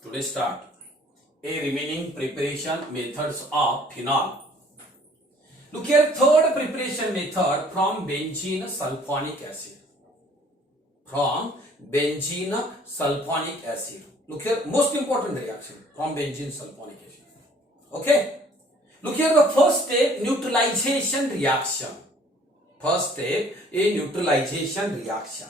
Today start a remaining preparation methods of phenol. Look here, third preparation method from benzene sulfonic acid. From benzene sulfonic acid. Look here, most important reaction from benzene sulfonic acid. Okay. Look here, the first step, neutralization reaction. First step, a neutralization reaction.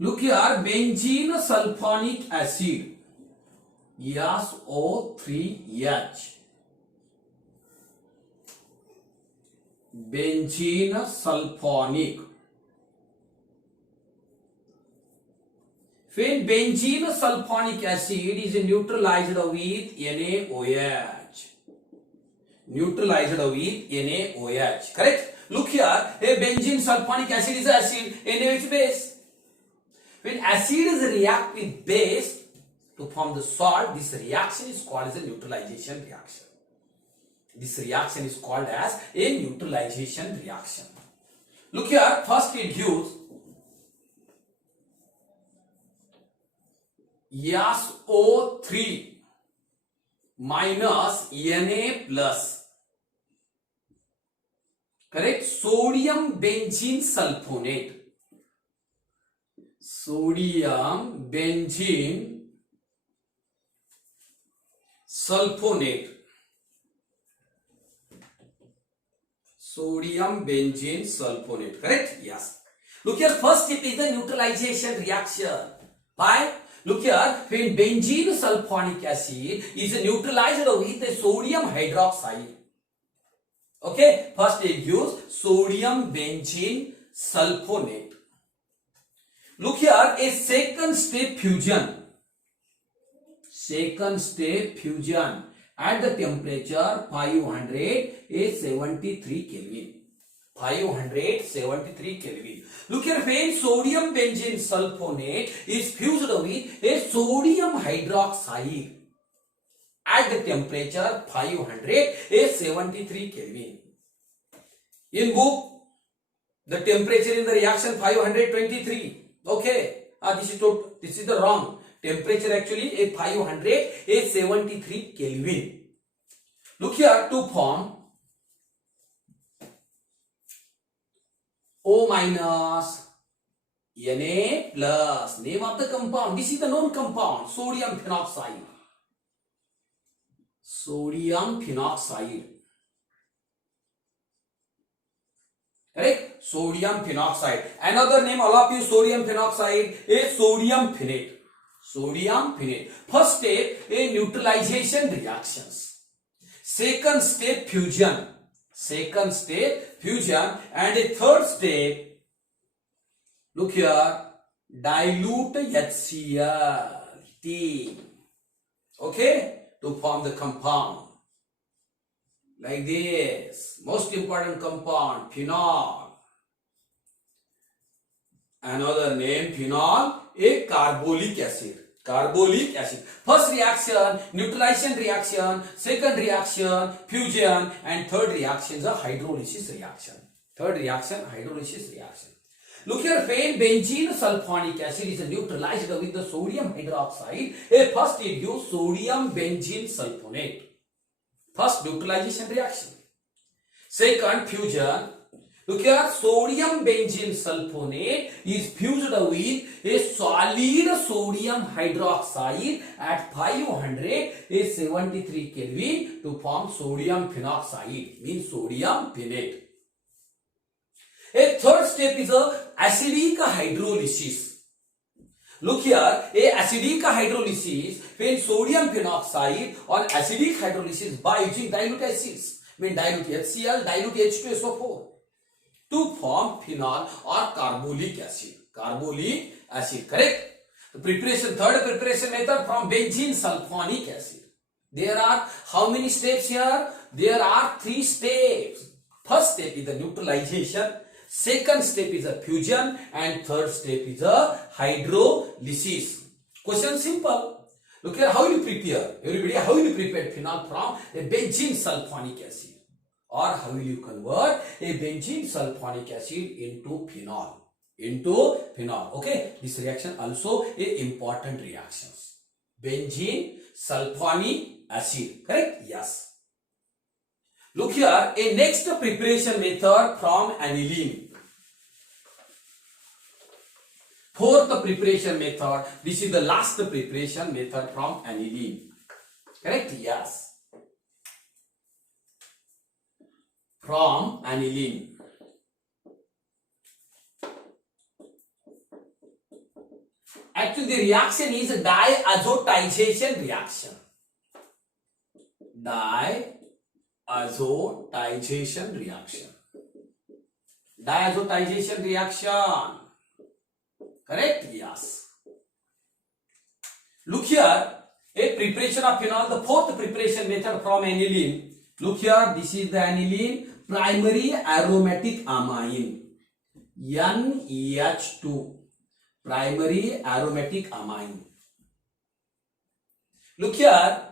Look here, benzene sulfonic acid, SO3H. Benzene sulfonic. When benzene sulfonic acid is neutralized with NaOH. Neutralized with NaOH. Correct? Look here, a benzene sulfonic acid is acid, NaOH base. When acids react with base to form the salt, this reaction is called as a neutralization reaction. This reaction is called as a neutralization reaction. Look here, first it gives SO3 minus Na plus. Correct? Sodium benzene sulfonate. Sodium benzene sulfonate. Sodium benzene sulfonate. Correct? Yes. Look here, first step is the neutralization reaction. Why? Look here, when benzene sulfonic acid is neutralized with the sodium hydroxide. Okay, first it gives sodium benzene sulfonate. Look here, a second step fusion. Second step fusion at the temperature 573 Kelvin. 573 Kelvin. Look here, when sodium benzene sulfonate is fused with a sodium hydroxide at the temperature 573 Kelvin. In book, the temperature in the reaction 523. Okay, this is the wrong temperature. Actually, a 573 Kelvin. Look here, to form O minus Na plus. Name of the compound. This is the known compound. Sodium phenoxide. Sodium phenoxide. Correct? Sodium phenoxide. Another name, all of you, sodium phenoxide is sodium phenate. Sodium phenate. First step, a neutralization reactions. Second step, fusion. Second step, fusion. And a third step, look here, dilute HCl. Okay? To form the compound. Like this. Most important compound, phenol. Another name, phenol, a carbolic acid. Carbolic acid. First reaction, neutralization reaction. Second reaction, fusion. And third reaction is a hydrolysis reaction. Third reaction, hydrolysis reaction. Look here, when benzene sulfonic acid is neutralized with the sodium hydroxide, first it gives sodium benzene sulfonate. First, neutralization reaction. Second, fusion. Look here, sodium benzene sulfonate is fused with a solid sodium hydroxide at 573 Kelvin to form sodium phenoxide, means sodium phenate. A third step is a acidic hydrolysis. Look here, a acidic hydrolysis, when sodium phenoxide on acidic hydrolysis by using dilute acids, mean dilute HCl, dilute H2SO4 to form phenol or carbolic acid. Carbolic acid, correct? The preparation, third preparation method from benzene sulfonic acid. There are how many steps here? There are 3 steps. First step is the neutralization. Second step is a fusion and third step is a hydrolysis. Question simple. Look here, how will you prepare? Everybody, how will you prepare phenol from a benzene sulfonic acid? Or how will you convert a benzene sulfonic acid into phenol? Okay, this reaction also a important reactions. benzene sulfonic acid. Correct? Yes. Look here, a next preparation method from aniline. Fourth preparation method. This is the last preparation method from aniline. Correct? Yes. From aniline. Actually, the reaction is diazotization reaction. Diazotization reaction. Diazotization reaction. Correct? Yes. Look here, a preparation of phenol, the fourth preparation method from aniline. Look here, this is the aniline, primary aromatic amine, NH2, primary aromatic amine. Look here,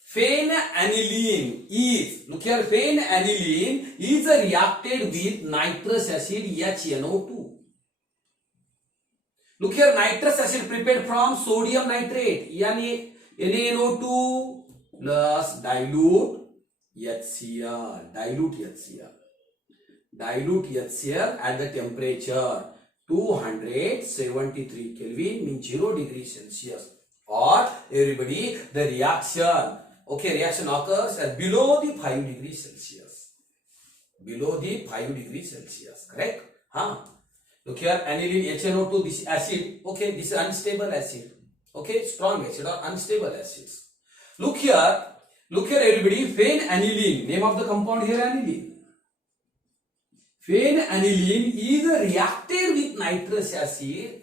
phenaniline is reacted with nitrous acid HNO2. Look here, nitrous acid prepared from sodium nitrate, NaNO2 plus dilute HCl. Dilute HCl at the temperature 273 Kelvin, means 0 degrees Celsius. Or everybody, the reaction, reaction occurs at below the 5 degrees Celsius. Below the 5 degrees Celsius. Correct? Look here, aniline HNO2, this acid, this is unstable acid. Strong acid or unstable acids. Look here everybody, phenaniline, name of the compound here aniline. Phenaniline is reacted with nitrous acid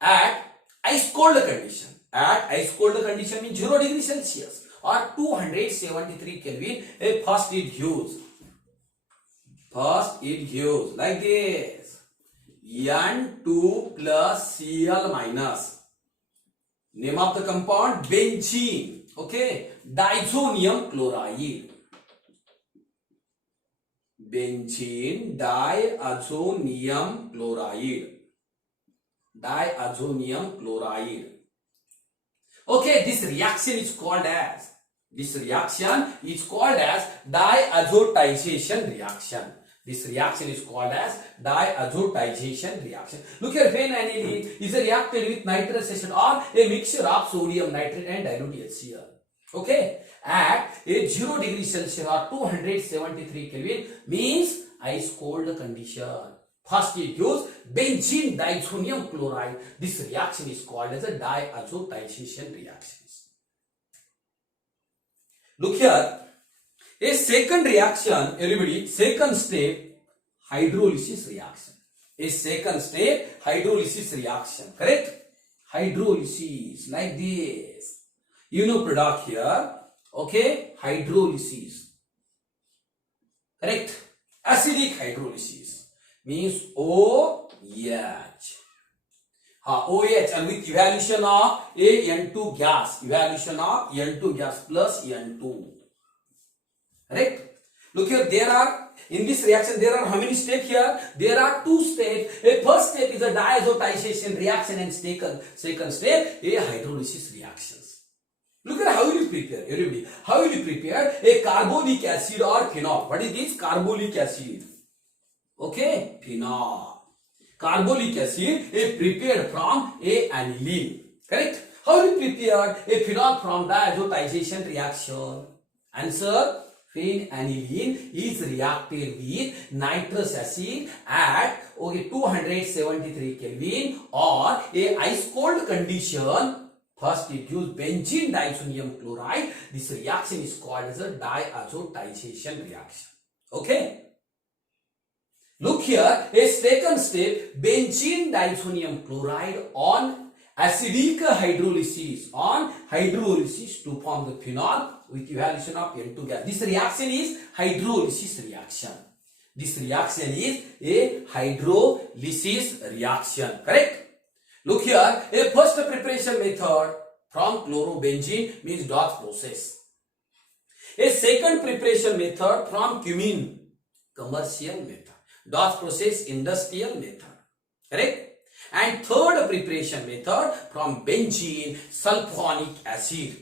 at ice cold condition. At ice cold condition means 0 degrees Celsius or 273 Kelvin. First it gives like this, N2 plus Cl minus. Name of the compound benzene. Diazonium chloride. Benzene diazonium chloride. This reaction is called as diazotization reaction. Look here, phenaniline is reacted with nitrous acid or a mixture of sodium nitrate and dilute HCl. At a 0 degree Celsius or 273 Kelvin, means ice cold condition. First it gives benzene diazonium chloride. This reaction is called as a diazotization reaction. Look here, a second reaction, everybody, second step, hydrolysis reaction. Correct? Hydrolysis, like this. Product here, hydrolysis. Correct? Acidic hydrolysis means OH. OH, and with evaluation of N2 gas, plus N2. Correct? Look here, in this reaction there are how many steps here? There are 2 steps. A first step is a diazotization reaction and second step a hydrolysis reactions. Look at how will you prepare, everybody. How will you prepare a carbolic acid or phenol? What is this? Carbolic acid. Phenol. Carbolic acid is prepared from a aniline. Correct? How will you prepare a phenol from diazotization reaction? Answer: phenaniline is reacted with nitrous acid at 273 Kelvin or a ice cold condition. First it gives benzene diazonium chloride. This reaction is called as a diazotization reaction. Look here, a second step, benzene diazonium chloride on acidic hydrolysis, to form the phenol with evaluation of N2 gas. This reaction is hydrolysis reaction. This reaction is a hydrolysis reaction. Correct? Look here, a first preparation method from chlorobenzene means Dodds process. A second preparation method from commercial method. Dodds process, industrial method. Correct? And third preparation method from benzene sulfonic acid.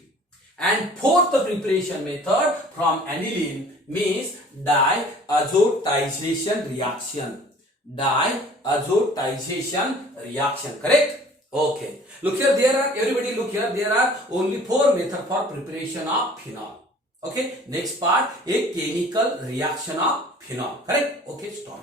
And fourth preparation method from aniline means diazotization reaction. Diazotization reaction, correct? Okay. Look here, everybody look here, there are only 4 methods for preparation of phenol. Okay. Next part, a chemical reaction of phenol, correct? Okay, stop.